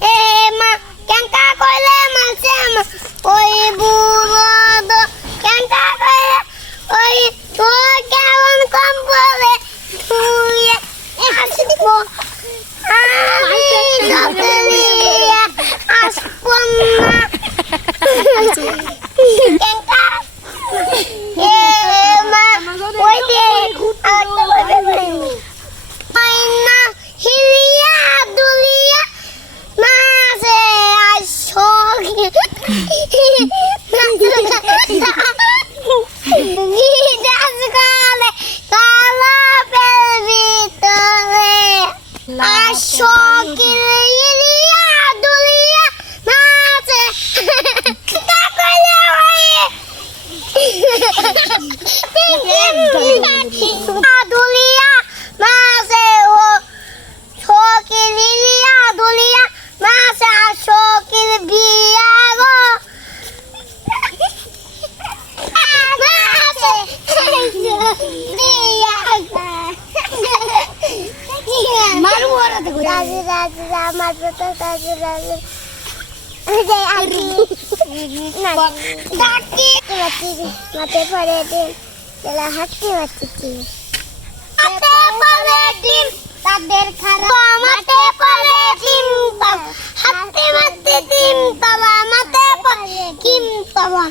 এ মা, কেঙ্কা কইলে মানছে মা, ওই বুড়ো দো কেঙ্কা কইলে ওই তো কেমন কম বলে Vidas gole, cala per vitore. Achou que iria do lia, mas tá colheu aí. Tem que é ir do বিয়া মারু ওরা রাজু রাজু আমার তো রাজু রাজু মাটি পরে দিন হাতি মাটি মাটি তাদের খারাপ মাঠে পরে ডিম হাতে মাতে ডিম পাবা মাঠে পরে ডিম পাবা